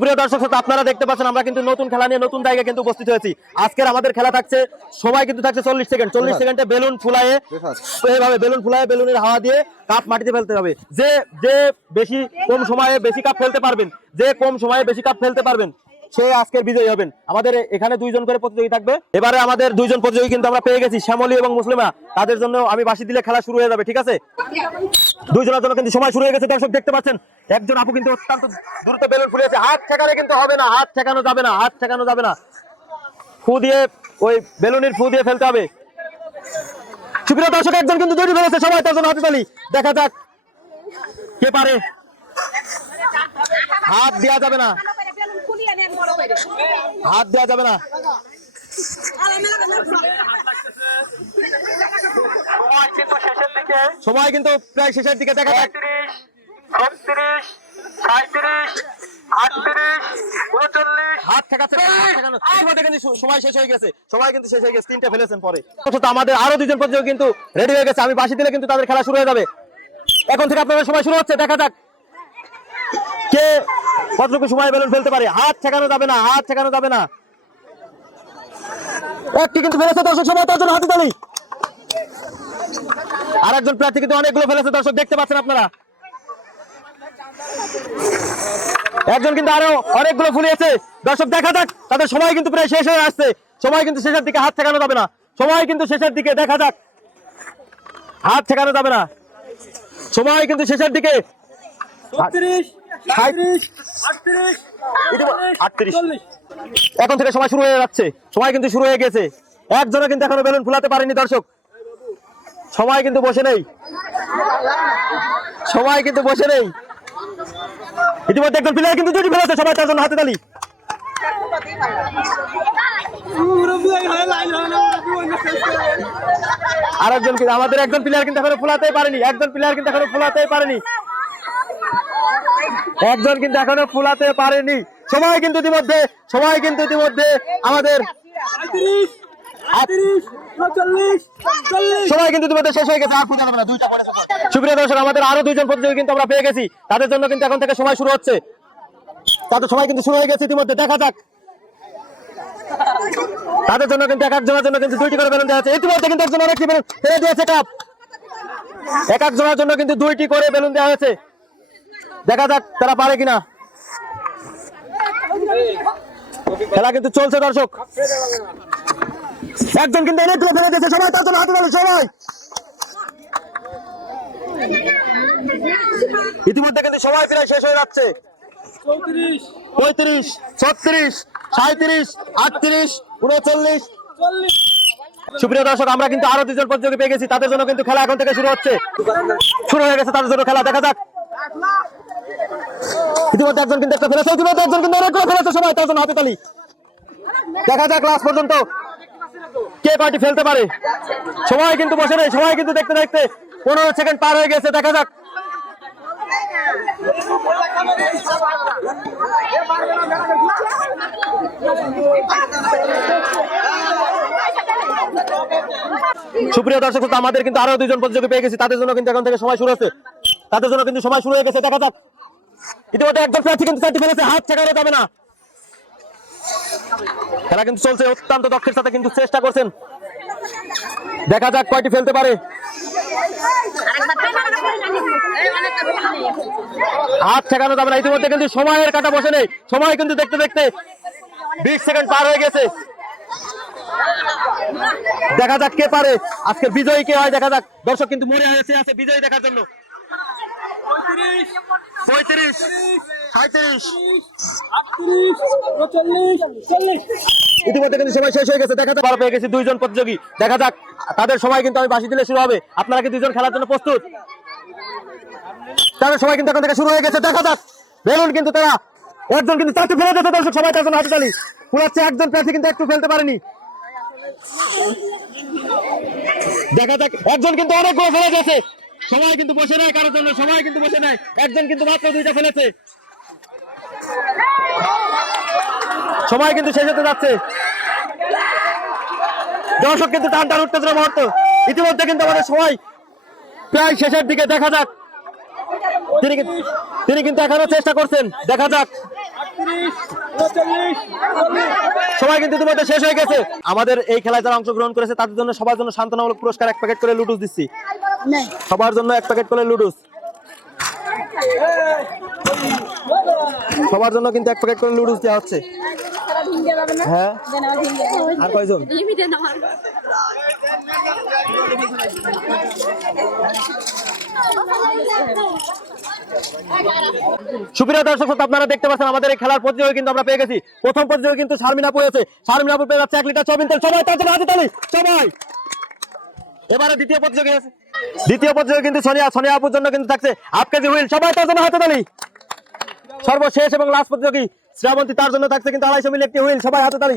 প্রিয় দর্শক শ্রোতা, আপনারা দেখতে পাচ্ছেন আমরা কিন্তু নতুন খেলা নিয়ে নতুন জায়গায় কিন্তু উপস্থিত হয়েছি। আজকের আমাদের খেলা থাকছে, সময় কিন্তু থাকছে 40 সেকেন্ড। 40 সেকেন্ডে বেলুন ফুলায়ে, এইভাবে বেলুন ফুলায়ে বেলুনের হাওয়া দিয়ে কাপ মাটিতে ফেলতে হবে। যে যে বেশি কম সময়ে বেশি কাপ ফেলতে পারবেন, যে কম সময়ে বেশি কাপ ফেলতে পারবেন, সে আজকের বিজয়ী হবেন। আমাদের এখানে দুইজন করে প্রতিযোগী থাকবে। এবারে আমাদের দুইজন প্রতিযোগী কিন্তু আমরা পেয়ে গেছি, শ্যামলী এবং মুসলিমা। তাদের জন্য আমি বাঁশি দিলে খেলা শুরু হয়ে যাবে, ঠিক আছে? দুইজনের জন্য কিন্তু সময় শুরু হয়ে গেছে। দর্শক দেখতে পাচ্ছেন একজন আপু কিন্তু অত্যন্ত দ্রুত বেলুন ফুলিয়েছে। হাত ঠেকালে কিন্তু হবে না, হাত ঠেকানো যাবে না, হাত ঠেকানো যাবে না। ফু দিয়ে, ওই বেলুনের ফু দিয়ে ফেলতে হবে। সুপ্রিয় দর্শক, একজন কিন্তু দুইটি ফেলেছে, সবাই তার জন্য হাতে তালি। দেখা যাক কে পারে। হাত দেওয়া যাবে না, হাত দেওয়া যাবে না। সময় কিন্তু প্রায় শেষের দিকে। দেখা যাক 36, 37, 38, 39, হাত ঠেকাচ্ছে, কিন্তু সময় শেষ হয়ে গেছে, সময় কিন্তু শেষ হয়ে গেছে। তিনটা ফেলেছেন পরে। আমাদের আরো দুজন প্রতিযোগী কিন্তু রেডি হয়ে গেছে। আমি বাঁশি দিলে কিন্তু তাদের খেলা শুরু হয়ে যাবে। এখন থেকে আপনাদের সময় শুরু হচ্ছে। দেখা যাক কে কতটুকু সময় বেলুন ফেলতে পারে। হাত ঠেকানো যাবে না, হাত ঠেকানো যাবে না। একটি কিন্তু ফেলেছে দর্শক, সবাই তার জন্য হাতে তালি। আর একজন প্রার্থী কিন্তু অনেকগুলো ফেলেছে, দর্শক দেখতে পাচ্ছেন আপনারা। একজন কিন্তু আরো অনেকগুলো ফুলিয়েছে। দর্শক দেখা যাক, তাদের সময় কিন্তু প্রায় শেষ হয়ে আসছে। সময় কিন্তু শেষের দিকে, হাত ঠেকানো যাবে না। সময় কিন্তু শেষের দিকে। দেখা যাক, হাত ঠেকানো যাবে না। সময় কিন্তু শেষের দিকে। 36, 37, 38, 38। এখন থেকে সময় শুরু হয়ে যাচ্ছে, সময় কিন্তু শুরু হয়ে গেছে। একজনও কিন্তু এখনো বেলুন ফুলাতে পারেনি। দর্শক সময় কিন্তু বসে নেই, সময় কিন্তু বসে নেই। ইতিমধ্যে একজন প্লেয়ার কিন্তু দুটি ফেলেছে, সবাই তার জন্য হাতে তালি। আর একজন কিন্তু, আমাদের একজন প্লেয়ার কিন্তু এখনো ফুলাতেই পারেনি। একজন প্লেয়ার কিন্তু এখনো ফুলাতেই পারেনি। একজন কিন্তু এখনো ফুলাতে পারেনি। সময় কিন্তু ইতিমধ্যে, সময় কিন্তু ইতিমধ্যে আমাদের 38, 39, 40, 40। সময় কিন্তু ইতিমধ্যে শেষ হয়ে গেছে। আর ফুটে যাবে না, দুইটা পড়ে যাবে। সুপ্রিয় দর্শক, আমাদের আরো দুইজন প্রতিযোগী কিন্তু আমরা পেয়ে গেছি। তাদের জন্য কিন্তু এখন থেকে সময় শুরু হচ্ছে। তাদের সময় কিন্তু শুরু হয়ে গেছে ইতিমধ্যে। দেখা যাক, তাদের জন্য কিন্তু এক একজনের জন্য কিন্তু দুইটি করে বেলুন দেওয়া আছে। ইতিমধ্যে কিন্তু একজন অনেকটি বেলুন ফেলে দিয়েছে কাপ। এক একজনের জন্য কিন্তু দুইটি করে বেলুন দেওয়া হয়েছে। দেখা যাক তারা পারে কিনা। খেলা কিন্তু চলছে দর্শক। একজন কিন্তু অনেকগুলো ফেলে দিয়েছে, সবাই তার জন্য হাতে তালি। সবাই ইতিমধ্যে কিন্তু সময় প্রায় শেষ হয়ে যাচ্ছে। 34, 35, 36, 37, 38, 39, 40। সুপ্রিয় দর্শক, আমরা কিন্তু আরো দুজন প্রতিযোগী পেয়ে গেছি। তাদের জন্য কিন্তু খেলা এখন থেকে শুরু হচ্ছে, শুরু হয়ে গেছে তাদের জন্য খেলা। দেখা যাক, ইতিমধ্যে একজন কিন্তু একটা ফেলেছে, ইতিমধ্যে একজন কিন্তু অনেকগুলো ফেলেছে, সবাই তার জন্য হাতে তালি। দেখা যাক লাস্ট পর্যন্ত কে কয়টি ফেলতে পারে। সময় কিন্তু বসে নেই, সময় কিন্তু দেখতে দেখতে 15 সেকেন্ড পার হয়ে গেছে। দেখা যাক, সুপ্রিয় দর্শক, আমাদের কিন্তু আরো দুজন প্রতিযোগী পেয়ে গেছি। তাদের জন্য কিন্তু এখন থেকে সময় শুরু হচ্ছে, তাদের জন্য কিন্তু সময় শুরু হয়ে গেছে। দেখা যাক, ইতিমধ্যে একজন প্রার্থী কিন্তু 4টি ফেলেছে, হাত ঠেকানো যাবে না। খেলা কিন্তু চলছে, অত্যন্ত দক্ষের সাথে কিন্তু চেষ্টা করছেন। দেখা যাক কয়টি ফেলতে পারে। হাত ঠেকানো যাবে না। ইতিমধ্যে কিন্তু সময়ের কাটা বসে নেই, সময় কিন্তু দেখতে দেখতে 20 সেকেন্ড পার হয়ে গেছে। দেখা যাক কে পারে, আজকের বিজয়ী কে হয়। দেখা যাক, দর্শক কিন্তু মরে আছে বিজয়ী দেখার জন্য। 35, 37, 38, 40। ইতিমধ্যে কিন্তু সময় শেষ হয়ে গেছে। দেখা যাক, পেয়ে গেছি দুইজন প্রতিযোগী। দেখা যাক তাদের সময় কিন্তু আমি বাঁশি দিলে শুরু হবে। আপনারা কি দুইজন খেলার জন্য প্রস্তুত? তাদের সময় কিন্তু এখন থেকে শুরু হয়ে গেছে। দেখা যাক, বেলুন কিন্তু তারা, একজন কিন্তু 4টি ফেলে দিয়েছে। দর্শক সবাই তার জন্য হাতে তালি। পুরাচ্ছে, একজন প্রার্থী কিন্তু একটু ফেলতে পারেনি। দেখা যাক, একজন কিন্তু অনেকগুলো ফেলে দিয়েছে। সময় কিন্তু বসে নেয় কারোর জন্য, সময় কিন্তু বসে নেয়। একজন কিন্তু মাত্র 2টা ফেলেছে। সময় কিন্তু শেষ হতে যাচ্ছে। দর্শক কিন্তু টান টান উঠতেছে মুহূর্ত। ইতিমধ্যে কিন্তু আমাদের সময় প্রায় শেষের দিকে। দেখা যাক, তিনি কিন্তু এখনো চেষ্টা করছেন। দেখা যাক, সময় কিন্তু ইতিমধ্যে শেষ হয়ে গেছে। আমাদের এই খেলায় যারা অংশগ্রহণ করেছে তাদের জন্য সবার জন্য সান্ত্বনামূলক পুরস্কার 1 প্যাকেট করে লুডুস দিচ্ছি। সবার জন্য 1 প্যাকেট করে লুডুস, সবার জন্য কিন্তু 1 প্যাকেট করে লুডুস দেওয়া হচ্ছে। হ্যাঁ, আর কয়জন? সুপ্রিয় দর্শক শ্রোতা, আপনারা দেখতে পাচ্ছেন আমাদের এই খেলার প্রতিযোগী কিন্তু আমরা পেয়ে গেছি। প্রথম প্রতিযোগী কিন্তু শারমিন আপু হয়েছে। শারমিন আপু পেয়ে যাচ্ছে 1 লিটার সয়াবিন তেল। সবাই তার জন্য হাতে তালি, সবাই। এবারে দ্বিতীয় প্রতিযোগী আছে, দ্বিতীয় প্রতিযোগী কিন্তু সোনিয়া। সোনিয়া আপুর জন্য কিন্তু থাকছে 1/2 কেজি হুইল। সবাই তার জন্য হাতে তালি। সর্বশেষ এবং লাস্ট প্রতিযোগী শ্রাবন্তী, তার জন্য থাকছে কিন্তু 250 মিলি একটি হুইল। সবাই হাতে তালি।